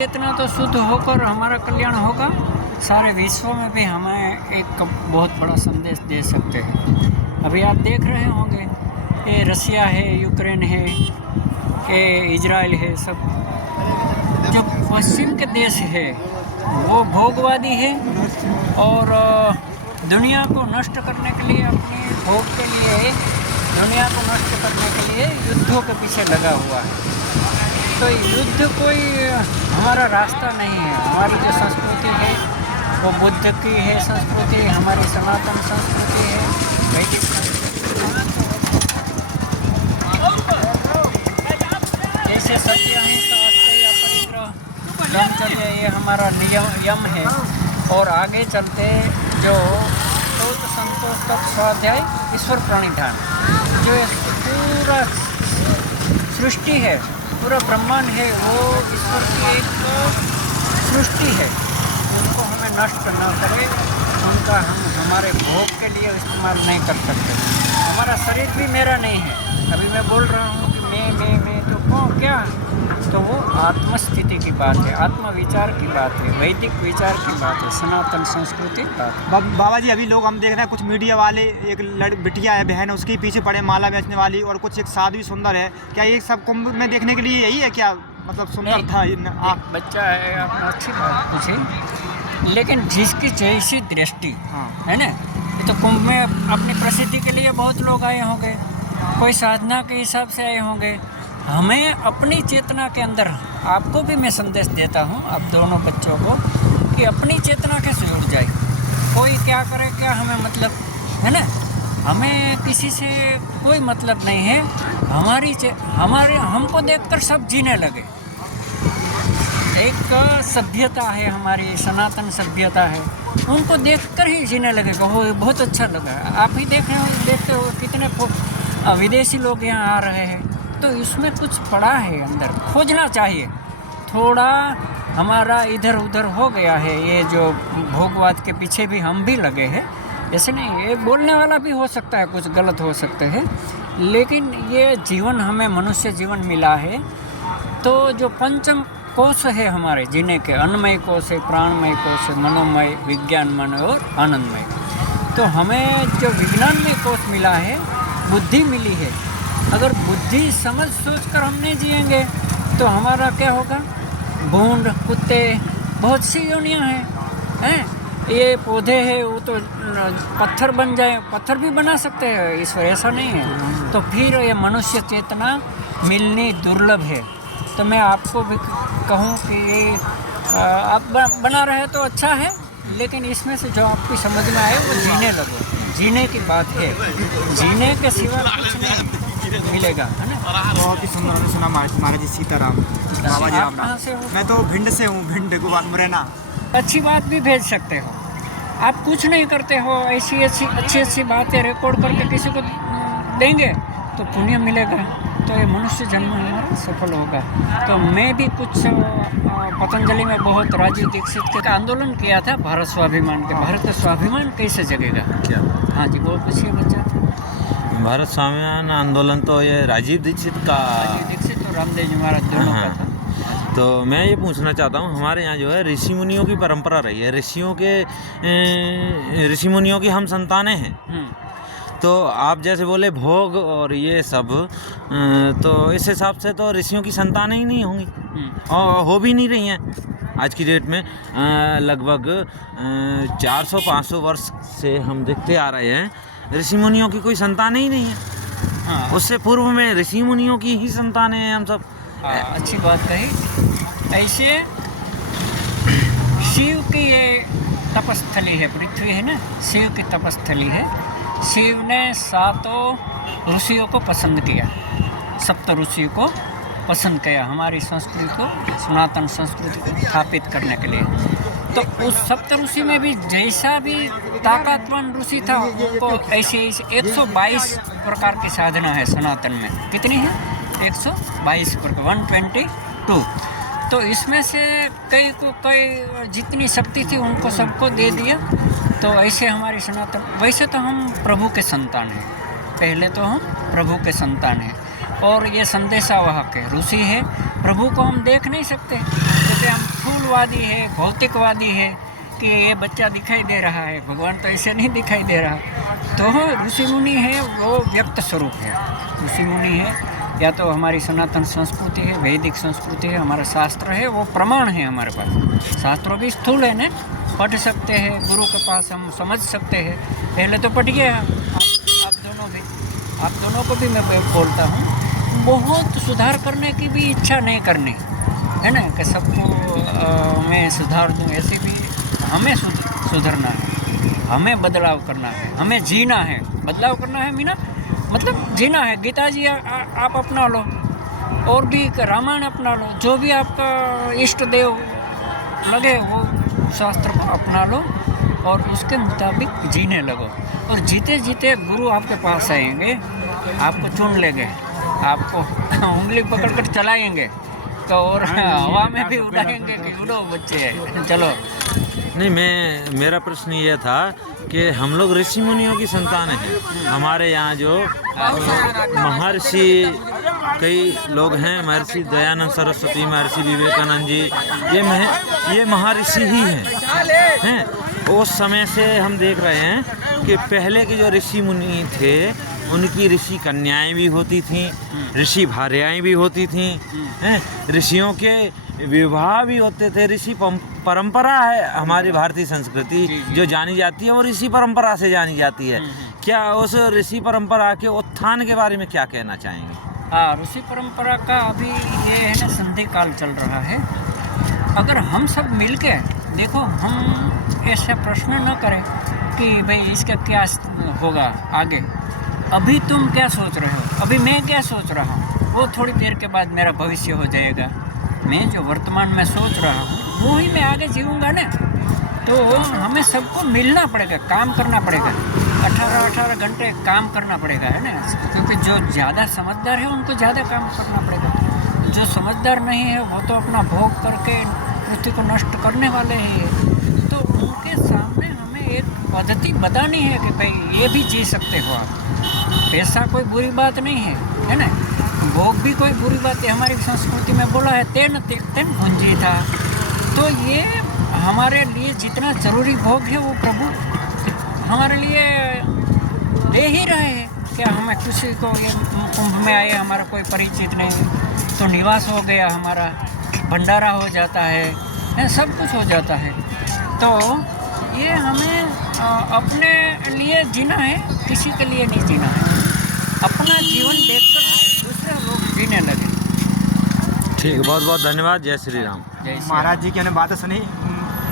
इतना तो शुद्ध होकर हमारा कल्याण होगा, सारे विश्व में भी हमें एक बहुत बड़ा संदेश दे सकते हैं। अभी आप देख रहे होंगे, ये रसिया है, यूक्रेन है, ये इजराइल है, सब जो पश्चिम के देश है वो भोगवादी है और दुनिया को नष्ट करने के लिए, अपने भोग के लिए दुनिया को नष्ट करने के लिए युद्धों के पीछे लगा हुआ है। तो युद्ध कोई हमारा रास्ता नहीं है। हमारी जो संस्कृति है वो बुद्ध की है संस्कृति, हमारी सनातन संस्कृति है, वैदिक जैसे सत्य अहिंसा अस्तेय अपरिग्रह ब्रह्मचर्य, ये हमारा नियम है। और आगे चलते जो शौच संतोष तप स्वाध्याय ईश्वर प्रणिधान, जो पूरा सृष्टि है, पूरा ब्रह्मांड है, वो ईश्वर की एक सृष्टि है। उनको हमें नष्ट न करें, उनका हम हमारे भोग के लिए इस्तेमाल नहीं कर सकते। हमारा शरीर भी मेरा नहीं है। अभी मैं बोल रहा हूँ कि मैं तो कौन क्या, तो वो आत्मस्थिति की बात है, आत्मविचार की बात है, वैदिक विचार की बात है, सनातन संस्कृति की बात है। बाबा जी, अभी लोग हम देख रहे हैं कुछ मीडिया वाले, एक बिटिया है, बहन है, उसके पीछे पड़े माला बेचने वाली, और कुछ एक साध्वी सुंदर है। क्या ये सब कुंभ में देखने के लिए यही है क्या? मतलब सुंदर था आप बच्चा है, आपने अच्छी बात पूछी, लेकिन जिसकी जैसी दृष्टि है ना, ये तो कुंभ में अपनी प्रसिद्धि के लिए बहुत लोग आए होंगे, कोई साधना के हिसाब से आए होंगे। हमें अपनी चेतना के अंदर, आपको भी मैं संदेश देता हूँ, आप दोनों बच्चों को, कि अपनी चेतना कैसे जुड़ जाए। कोई क्या करे, क्या हमें मतलब है ना, हमें किसी से कोई मतलब नहीं है। हमारे हमको देखकर सब जीने लगे। एक सभ्यता है, हमारी सनातन सभ्यता है, उनको देखकर ही जीने लगेगा। वो बहुत अच्छा लगा। आप ही देखते हो कितने विदेशी लोग यहाँ आ रहे हैं, तो इसमें कुछ पड़ा है अंदर, खोजना चाहिए। थोड़ा हमारा इधर उधर हो गया है, ये जो भोगवाद के पीछे भी हम भी लगे हैं। ऐसे नहीं, ये बोलने वाला भी हो सकता है, कुछ गलत हो सकते हैं, लेकिन ये जीवन हमें मनुष्य जीवन मिला है। तो जो पंचम कोश है हमारे जीने के, अन्नमय कोश है, प्राणमय कोश है, मनोमय, विज्ञानमय और आनंदमय। तो हमें जो विज्ञानमय कोश मिला है, बुद्धि मिली है। अगर बुद्धि समझ सोच कर हम नहीं जिएंगे तो हमारा क्या होगा? भूंड, कुत्ते, बहुत सी योनियाँ हैं। ये पौधे हैं, वो तो पत्थर बन जाए, पत्थर भी बना सकते हैं ईश्वर, ऐसा नहीं है। तो फिर ये मनुष्य चेतना मिलनी दुर्लभ है। तो मैं आपको भी कहूँ कि ये आप बना रहे तो अच्छा है, लेकिन इसमें से जो आपकी समझ में आए वो जीने लगो। जीने की बात है, जीने के सिवा कुछ नहीं मिलेगा, है ना। बहुत ही सुंदर। हमने सुना महाराज जी सीताराम। बाबा जी आप कहाँ से हो? मैं तो भिंड से हूँ, भिंड को मुरैना। अच्छी बात भी भेज सकते हो। आप कुछ नहीं करते हो, ऐसी अच्छी बातें रिकॉर्ड करके किसी को देंगे तो पुण्य मिलेगा। तो ये मनुष्य जन्म हमारा सफल होगा। तो मैं भी कुछ पतंजलि में बहुत राजीव दीक्षित का आंदोलन किया था, भारत स्वाभिमान के। भारत का स्वाभिमान कैसे जगेगा? क्या? हाँ जी, वो पूछिए बच्चा। भारत स्वाभिमान आंदोलन तो ये राजीव दीक्षित और रामदेव जी महाराज दोनों का था। तो मैं ये पूछना चाहता हूँ, हमारे यहाँ जो है ऋषि मुनियों की परंपरा रही है, ऋषि मुनियों की हम संतानें हैं। तो आप जैसे बोले भोग और ये सब, तो इस हिसाब से तो ऋषियों की संतानें ही नहीं होंगी, और हो भी नहीं रही हैं आज की डेट में। लगभग 400-500 वर्ष से हम देखते आ रहे हैं, ऋषि मुनियों की कोई संतानें ही नहीं है। हाँ, उससे पूर्व में ऋषि मुनियों की ही संतानें हैं हम सब। अच्छी बात कही। ऐसे शिव की ये तपस्थली है, पृथ्वी है ना, शिव की तपस्थली है। शिव ने 7 ऋषियों को पसंद किया, 7 ऋषियों को पसंद किया हमारी संस्कृति को, सनातन संस्कृति को स्थापित करने के लिए। तो उस 7 ऋषि में भी जैसा भी ताकतवान ऋषि था, उनको ऐसे 122 प्रकार की साधना है सनातन में। कितनी है? 122 प्रकार, 122। तो इसमें से कई जितनी शक्ति थी उनको सबको दे दिया। तो ऐसे हमारी सनातन, वैसे तो हम प्रभु के संतान हैं, पहले तो हम प्रभु के संतान हैं, और ये संदेशावाहक है, ऋषि है। प्रभु को हम देख नहीं सकते, जैसे हम स्थूलवादी है, भौतिकवादी है कि ये बच्चा दिखाई दे रहा है, भगवान तो ऐसे नहीं दिखाई दे रहा। तो ऋषि मुनि है वो व्यक्त स्वरूप है। ऋषि मुनि है या तो हमारी सनातन संस्कृति है, वैदिक संस्कृति है, हमारा शास्त्र है, वो प्रमाण है हमारे पास। शास्त्रों भी स्थूल है ना, पढ़ सकते हैं, गुरु के पास हम समझ सकते हैं। पहले तो पढ़ गए आप दोनों को भी मैं बोलता हूँ, बहुत सुधार करने की भी इच्छा नहीं करनी है ना, कि सबको मैं सुधार दूँ, ऐसे भी हमें सुधरना है, हमें बदलाव करना है, हमें जीना है। बदलाव करना है मीना मतलब जीना है। गीता जी आप अपना लो, और भी रामायण अपना लो, जो भी आपका इष्ट देव लगे वो शास्त्र को अपना लो और उसके मुताबिक जीने लगो। और जीते जीते गुरु आपके पास आएंगे, आपको चुन लेंगे, आपको उंगली पकड़ कर चलाएंगे तो और हवा में भी उड़ाएंगे कि उड़ो बच्चे, चलो। नहीं, मेरा प्रश्न ये था कि हम लोग ऋषि मुनियों की संतान हैं। हमारे यहाँ जो महर्षि कई लोग हैं, महर्षि दयानंद सरस्वती, महर्षि विवेकानंद जी, ये महर्षि ही हैं। उस समय से हम देख रहे हैं कि पहले के जो ऋषि मुनि थे उनकी ऋषि कन्याएं भी होती थीं, ऋषि भार्याएं भी होती थीं, ऋषियों के विवाह भी होते थे। ऋषि परंपरा है हमारी भारतीय संस्कृति जो जानी जाती है, और ऋषि परंपरा से जानी जाती है। क्या उस ऋषि परंपरा के उत्थान के बारे में क्या कहना चाहेंगे? हाँ, ऋषि परंपरा का अभी ये है ना, संधि काल चल रहा है। अगर हम सब मिलके देखो, हम ऐसा प्रश्न न करें कि भाई इसका क्या होगा आगे, अभी तुम क्या सोच रहे हो, अभी मैं क्या सोच रहा हूँ, वो थोड़ी देर के बाद मेरा भविष्य हो जाएगा। मैं जो वर्तमान में सोच रहा हूँ वो ही मैं आगे जीऊँगा ना। तो हमें सबको मिलना पड़ेगा, काम करना पड़ेगा, 18 घंटे काम करना पड़ेगा, है ना। क्योंकि जो ज़्यादा समझदार है उनको ज़्यादा काम करना पड़ेगा, जो समझदार नहीं है वो तो अपना भोग करके पृथ्वी को नष्ट करने वाले हैं। तो उनके सामने हमें एक पद्धति बतानी है कि भाई ये भी जी सकते हो आप, पैसा कोई बुरी बात नहीं है ना, भोग भी कोई बुरी बात है। हमारी संस्कृति में बोला है तेन त्यक्तन भुंजी था। तो ये हमारे लिए जितना ज़रूरी भोग है वो प्रभु हमारे लिए दे ही रहे हैं। क्या हमें किसी को ये कुंभ में आए, हमारा कोई परिचित नहीं तो निवास हो गया, हमारा भंडारा हो जाता है, सब कुछ हो जाता है। तो ये हमें अपने लिए जीना है, किसी के लिए नहीं जीना है। अपना जीवन देखकर दूसरे लोग जीने लगे। ठीक है, बहुत बहुत धन्यवाद। जय श्री राम। जय श्री राम। महाराज जी की हमने बातें सुनी,